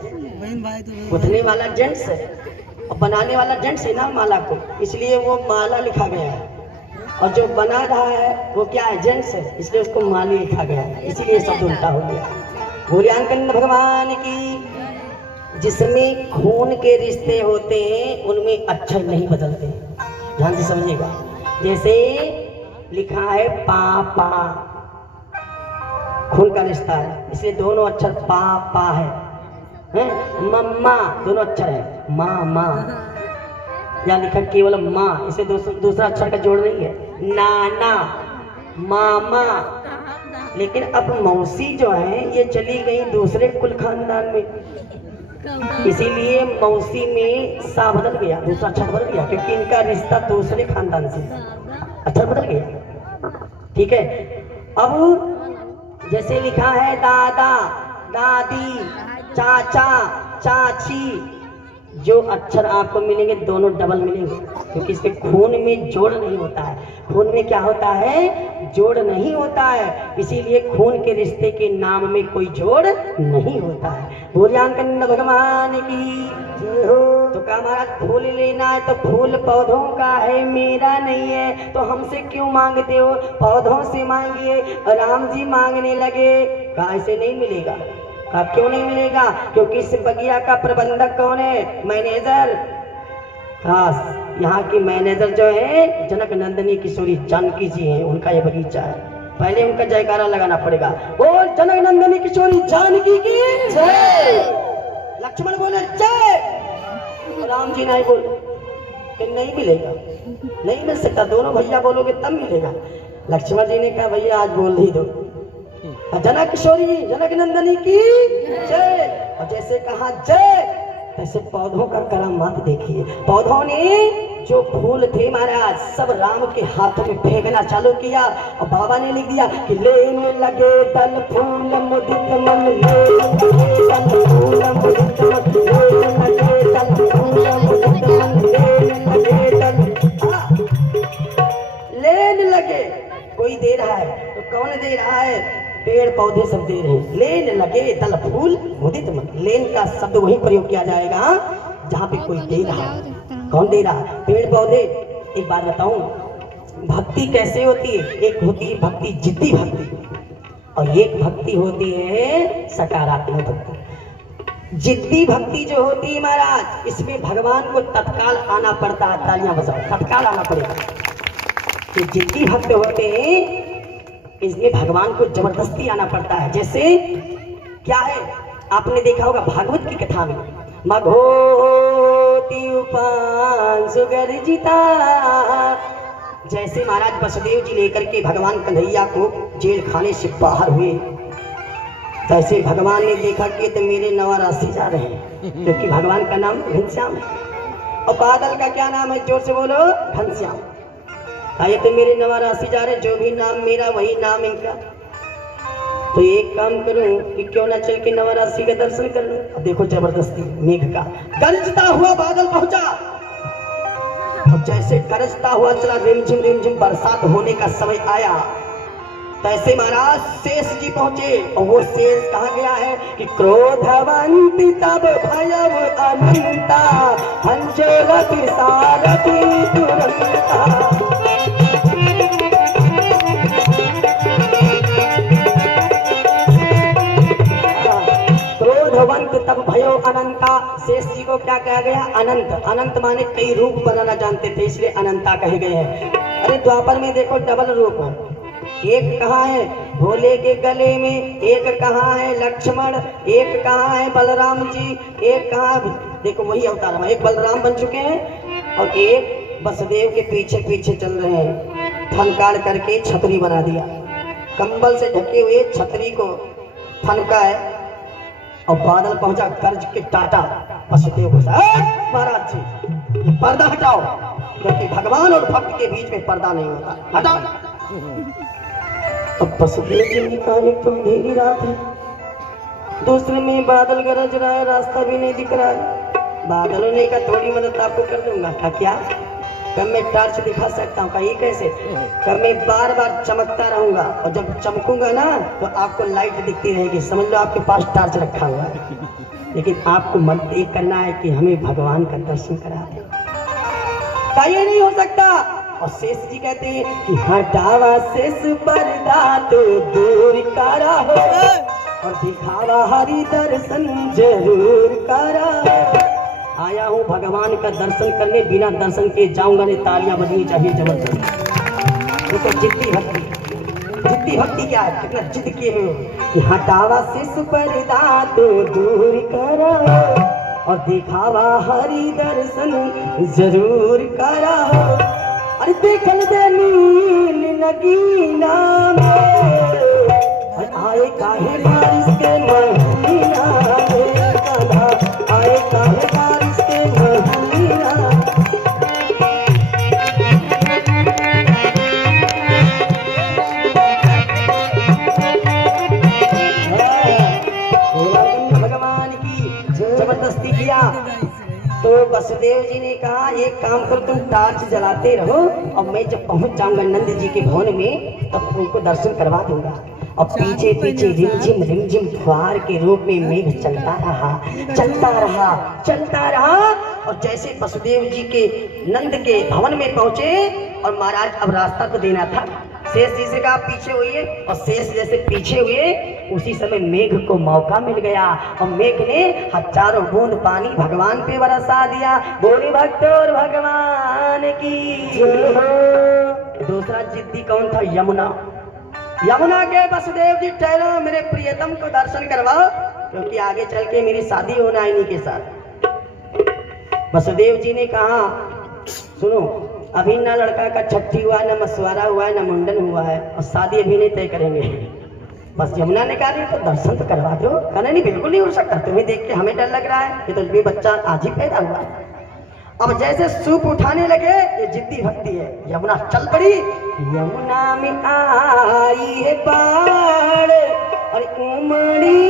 गुथने वाला जेंट्स है और बनाने वाला जेंट्स है ना माला को, इसलिए वो माला लिखा गया है। और जो बना रहा है वो क्या है, जेंट्स है, इसलिए उसको माली लिखा गया है, इसीलिए शब्द उल्टा हो गया। भोलियानकंद भगवान की। जिसमें खून के रिश्ते होते हैं उनमें अक्षर नहीं बदलते, ध्यान से समझिएगा। जैसे लिखा है पापा, खून का रिश्ता है, इसलिए दोनों अक्षर पा है। मम्मा दोनों अक्षर है, माँ माँ। या लिखा केवल माँ, इसे दूसरा अक्षर का जोड़ नहीं है। नाना, मामा। लेकिन अब मौसी जो है ये चली गई दूसरे कुल खानदान में, इसीलिए मौसी में सा बदल गया, दूसरा अक्षर बदल गया, क्योंकि इनका रिश्ता दूसरे खानदान से, अक्षर बदल गया। ठीक है। अब जैसे लिखा है दादा, दादी, चाचा, चाची, जो अक्षर आपको मिलेंगे दोनों डबल मिलेंगे, क्योंकि इसके खून में जोड़ नहीं होता है। खून में क्या होता है, जोड़ नहीं होता है, इसीलिए खून के रिश्ते के नाम में कोई जोड़ नहीं होता है। भोलियानकंद भगवान की तो कहा महाराज फूल लेना है तो फूल पौधों का है, मेरा नहीं है, तो हमसे क्यों मांगते हो, पौधों से मांगिए। राम जी मांगने लगे, कहा ऐसे नहीं मिलेगा। कहा क्यों नहीं मिलेगा, क्योंकि इस बगिया का प्रबंधक कौन है, मैनेजर। हाँ, यहाँ की मैनेजर जो है जनक नंदिनी किशोरी जानकी जी हैं, उनका ये बगीचा है। पहले उनका जयकारा लगाना पड़ेगा, बोल जनक नंदिनी किशोरी जानकी की जय। लक्ष्मण बोले जय, राम जी नहीं बोले कि नहीं मिलेगा, नहीं मिल सकता, दोनों भैया बोलोगे तब मिलेगा। लक्ष्मण जी ने कहा भैया आज बोल ही दो, जनक किशोरी जनक नंदिनी की जय। और जैसे कहा जय, तैसे पौधों का करामात देखिए। पौधों ने जो फूल थे महाराज सब राम के हाथों में फेंकना चालू किया, और बाबा ने लिख दिया कि लेने लगे दल फूल मुदित मन, लेने लगे। कोई दे रहा है तो कौन दे रहा है, पेड़ पौधे सब दे रहे हैं। लेन लगे दल फूल मुदित मन, लेन का शब्द वही प्रयोग किया जाएगा जहाँ पे कोई दे रहा। कौन दे रहा, पेड़ पौधे। एक बात बताऊं, भक्ति कैसे होती है, एक होती है भक्ति जिद्दी भक्ति, और एक भक्ति होती है सकारात्मक भक्ति। जिद्दी भक्ति जो होती है महाराज, इसमें भगवान को तत्काल आना पड़ता है, तालियां बजाओ, तत्काल आना पड़ेगा। जो जिद्दी भक्त होते हैं इसलिए भगवान को जबरदस्ती आना पड़ता है। जैसे क्या है, आपने देखा होगा भागवत की कथा में, मघोति उपान सुगर्जिता। जैसे महाराज वसुदेव जी लेकर के भगवान कन्हैया को जेल खाने से बाहर हुए, तैसे भगवान ने देखा कि तो मेरे नवारासी जा रहे हैं, क्योंकि भगवान का नाम घनश्याम है। और बादल का क्या नाम है, जोर से बोलो, घनश्याम। ये तो मेरे नवारासी जा रहे, जो भी नाम मेरा वही नाम इनका। तो एक काम करूं कि क्यों ना चल के नवारासी का दर्शन कर लूं। अब देखो जबरदस्ती मेघ का गरजता हुआ बादल पहुंचा, और जैसे गरजता हुआ चला, रिमझिम बरसात होने का समय आया, तैसे महाराज शेष जी पहुंचे। और वो शेष कहा गया है कि क्रोधवंती तब भयव अनंता, हंजोलति सारथी दुरंता। क्रोधवंत तब भयो अनंता। शेष जी को क्या कहा गया, अनंत। अनंत माने कई रूप बनाना जानते थे, इसलिए अनंता कहे गए हैं। अरे द्वापर में देखो डबल रूप है, एक कहाँ है भोले के गले में, एक कहाँ है लक्ष्मण, एक कहाँ है बलराम जी, एक कहाँ, देखो वही अवतार में, एक बलराम बन चुके हैं और एक वसुदेव के पीछे पीछे चल रहे हैं। फनकार करके छतरी बना दिया, कंबल से ढके हुए छतरी को फनका है, और बादल पहुंचा कर्ज के टाटा वसुदेव को, महाराज जी ये पर्दा हटाओ, क्योंकि भगवान और भक्त के बीच में पर्दा नहीं होता, हटाओ। अब वसुदेव जी ने कहा एक तो अंधेरी रात है, दूसरे में बादल गरज रहा है, रास्ता भी नहीं दिख रहा है। बादलों ने कहा थोड़ी मदद आपको कर दूंगा। कहा क्या, कब मैं टॉर्च दिखा सकता हूँ। कहा ये कैसे, कब मैं बार बार चमकता रहूंगा, और जब चमकूंगा ना तो आपको लाइट दिखती रहेगी, समझ लो आपके पास टॉर्च रखा हुआ है। लेकिन आपको मन एक करना है कि हमें भगवान का दर्शन करा दे। का ये नहीं हो सकता। और शेष जी कहते हैं कि हटावा शेष पर्दा तो दूर करा हो और दिखावा हरि दर्शन जरूर करा। आया हूँ भगवान का दर्शन करने, बिना दर्शन के जाऊंगा नहीं। तालियां बजनी चाहिए जबरदस्त। देखो जिद्दी भक्ति, जिद्दी भक्ति क्या है, कितना जिद किए हो कि हटावा शेष पर्दा तो दूर करा और दिखावा हरि दर्शन जरूर करा। अरे देखल दे नील नगीना में आए काहे बारिश के महीना में, कान्हा आए काहे बारिश के महीना। भगवान की जबरदस्ती किया तो वसुदेव जी ने कहा एक काम करो, तुम टार्च जलाते रहो और मैं जब पहुंच जाऊंगा नंद जी के भवन में तब तुमको दर्शन करवा दूंगा। और पीछे पीछे रिमझिम फुहार के रूप में मेघ चलता रहा, चलता रहा, चलता रहा। और जैसे वसुदेव जी के नंद के भवन में पहुंचे और महाराज अब रास्ता तो देना था, शेष जी से कहा पीछे हुए और शेष जैसे पीछे हुए उसी समय मेघ को मौका मिल गया और मेघ ने हजारों बूंद पानी भगवान पे बरसा दिया। बोले भक्त और भगवान की। दूसरा जिद्दी कौन था? यमुना। यमुना के वसुदेव जी ठहरो, मेरे प्रियतम को दर्शन करवाओ क्योंकि आगे चल के मेरी शादी होना है इन्हीं के साथ। वसुदेव जी ने कहा सुनो, अभी ना लड़का का छठी हुआ है, ना मसवारा हुआ है, ना मुंडन हुआ है और शादी अभी नहीं तय करेंगे। बस यमुना ने कहा तो दर्शन तो करवा दो। कहना नहीं बिल्कुल नहीं हो सकता, तुम्हें देख के हमें डर लग रहा है, ये तो भी बच्चा आज ही पैदा हुआ। अब जैसे सूप उठाने लगे, ये जिद्दी भक्ति है। यमुना चल पड़ी, यमुना में आई है बाढ़ और उमड़ी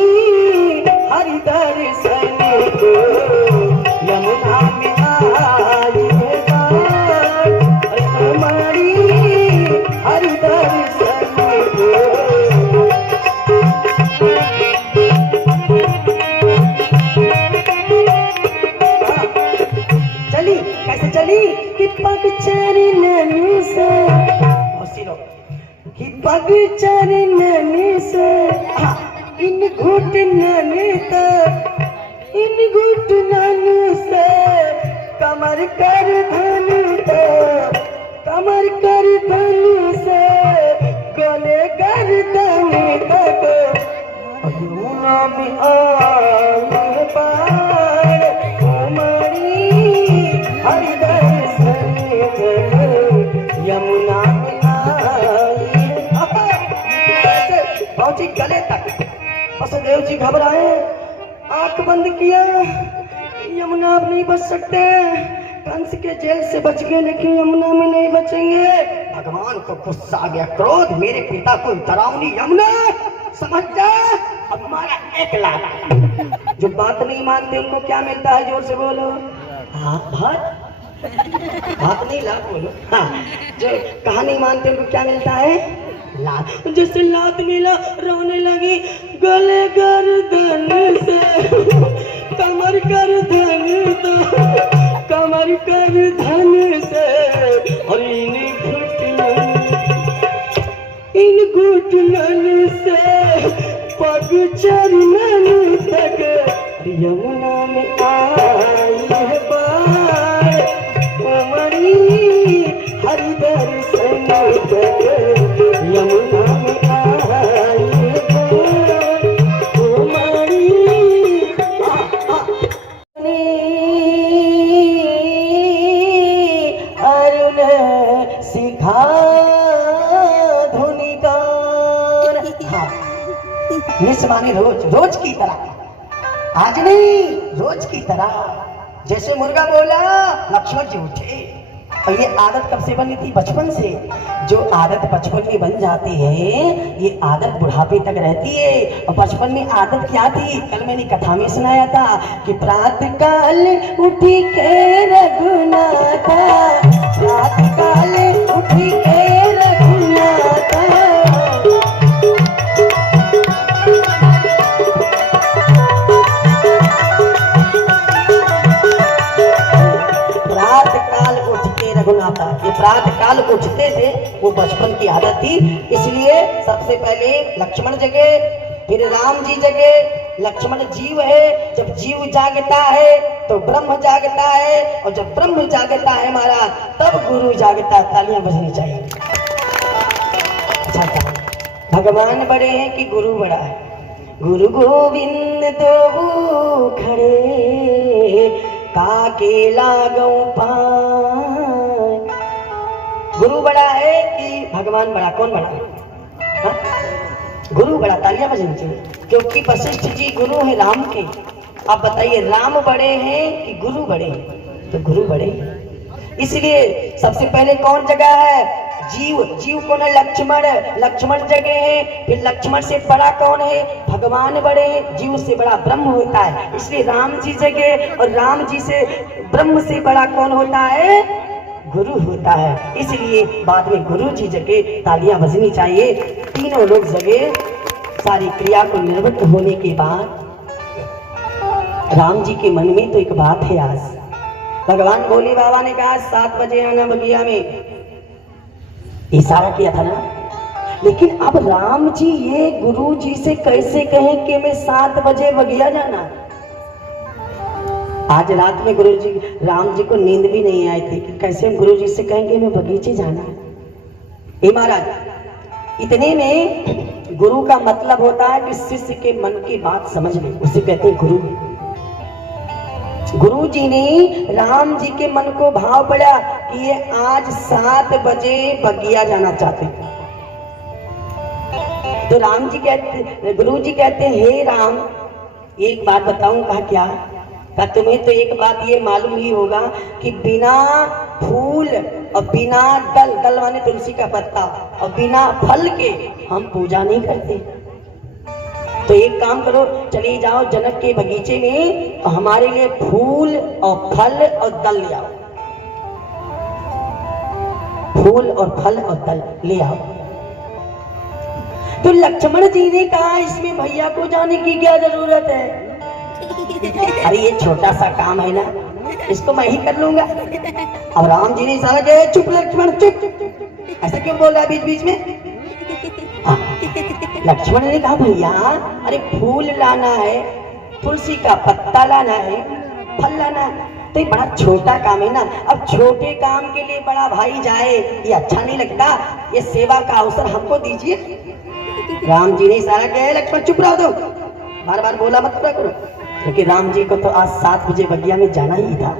हरि दर्शन को। यमुना में आई है बाढ़ और उमड़ी हरि दर्शन को। चली कैसे चली कि पग चरण से, कि पग चरण से इन घुटनन तक, इन घुटनन से कमर कर धन तक, कमर कर धन से गले गर्दन तक। यमुना में आई बाढ़ उमड़ी हरि दर्शन को। यमुना में आई पहुंची गले तक। वसुदेव जी घबराए, आंख बंद किया, यमुना अब नहीं बच सकते। कंस के जेल से बच गए लेकिन यमुना में नहीं बचेंगे। भगवान को गुस्सा आ गया, क्रोध, मेरे पिता को डरावनी यमुना समझ जा, अब हमारा 1 लाख। जो बात नहीं मानते उनको क्या मिलता है? जोर से बोलो। बात नहीं लात बोलो। हाँ, जो कहा नहीं मानते उनको क्या मिलता है? लात। जैसे लात मिला रोने लगी, गले गर्दन से कमर कर धन तो, कमर कर धन से और इन घुटनन से पग चरणन तक। यमुना में आई है बाढ़ उमड़ी हरि दर्शन तक। यमुना में आई है बाढ़ उमड़ी अरुण सिखा धुनि गान। निस माने रोज, रोज की तरह, आज नहीं रोज की तरह। जैसे मुर्गा बोला लक्ष्मण जी उठे। और ये आदत कब से बनी थी? बचपन से। जो आदत बचपन में बन जाती है ये आदत बुढ़ापे तक रहती है। और बचपन में आदत क्या थी? कल मैंने कथा में सुनाया था कि प्रातः काल उठी के रघुनाथा, प्रातः काल उठी के रघुनाथा। बोलते थे, वो बचपन की आदत थी। इसलिए सबसे पहले लक्ष्मण जगे, फिर राम जी जगे। लक्ष्मण जीव है, जब जीव जागता है तो ब्रह्म जागता है, और जब ब्रह्म जागता है महाराज तब गुरु जागता है। तालियां बजनी चाहिए। अच्छा था, भगवान बड़े हैं कि गुरु बड़ा है? गुरु गोविंद दो खड़े, काके लागो पाए। गुरु बड़ा है कि भगवान बड़ा? कौन बड़ा है? हा? गुरु बड़ा। तालियां बजनी चाहिए, क्योंकि वशिष्ठ जी गुरु है राम के। आप बताइए, राम बड़े हैं कि गुरु बड़े हैं? तो गुरु बड़े हैं। इसलिए सबसे पहले कौन जगह है? जीव। जीव कौन है? लक्ष्मण। लक्ष्मण जगे हैं। फिर लक्ष्मण से बड़ा कौन है? भगवान बड़े हैं। जीव से बड़ा ब्रह्म होता है, इसलिए राम जी जगे। और राम जी से ब्रह्म से बड़ा कौन होता है? गुरु होता है। इसलिए बाद में गुरु जी जगे। तालियां बजनी चाहिए। तीनों लोग जगे। सारी क्रिया को निवृत्त होने के बाद राम जी के मन में तो एक बात है। आज भगवान भोले बाबा ने कहा 7 बजे आना बगिया में, इशारा किया था ना। लेकिन अब राम जी ये गुरु जी से कैसे कहें कि मैं 7 बजे बगिया जाना? आज रात में गुरु जी, राम जी को नींद भी नहीं आई थी कि कैसे गुरु जी से कहेंगे मैं बगीचे जाना है। हे महाराज, इतने में गुरु का मतलब होता है कि शिष्य के मन की बात समझ ले, उसे कहते हैं गुरु। गुरु जी ने राम जी के मन को भाव पड़ा कि ये आज 7 बजे बगिया जाना चाहते। तो राम जी कहते, गुरु जी कहते हैं हे राम, एक बात बताऊं? कहा क्या? का तुम्हें तो एक बात ये मालूम ही होगा कि बिना फूल और बिना दल, दल माने तुलसी का पत्ता, और बिना फल के हम पूजा नहीं करते। तो एक काम करो, चली जाओ जनक के बगीचे में और हमारे लिए फूल और फल और दल ले आओ। फूल और फल और दल ले आओ। तो लक्ष्मण जी ने कहा इसमें भैया को जाने की क्या जरूरत है? अरे ये छोटा सा काम है ना, इसको मैं ही कर लूंगा। अब राम जी ने इशारा किया, चुप लक्ष्मण चुप। ऐसा क्यों बोल रहा है बीच बीच में? लक्ष्मण ने कहा भैया अरे फूल लाना है, तुलसी का पत्ता लाना है, फल लाना है, तो ये बड़ा छोटा काम है ना। अब छोटे काम के लिए बड़ा भाई जाए ये अच्छा नहीं लगता। ये सेवा का अवसर हमको दीजिए। राम जी ने इशारा किया, लक्ष्मण चुप रहो, दो बार बार बोला मत करो। क्योंकि राम जी को तो आज 7 बजे बगिया में जाना ही था।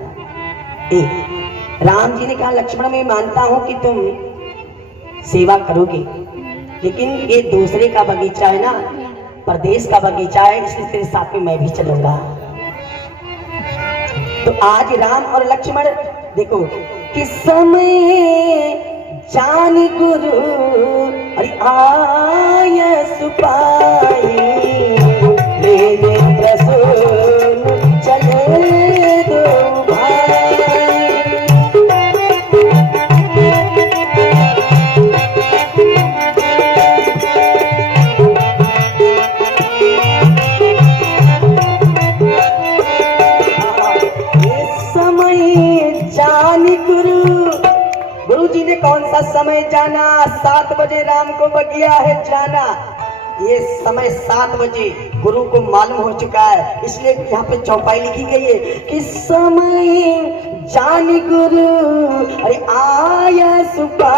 राम जी ने कहा लक्ष्मण मैं मानता हूं कि तुम सेवा करोगे, लेकिन ये दूसरे का बगीचा है ना, प्रदेश का बगीचा है, इसलिए तेरे साथ में मैं भी चलूंगा। तो आज राम और लक्ष्मण देखो किस समय जान गुरु अरे आय सुपाई ले प्रसून चले दो भाई। गुरु जी ने कौन सा समय जाना? 7 बजे राम को बगिया है जाना। ये समय 7 बजे गुरु को मालूम हो चुका है, इसलिए यहाँ पे चौपाई लिखी गई है कि समय जान गुरु अरे आया सुपा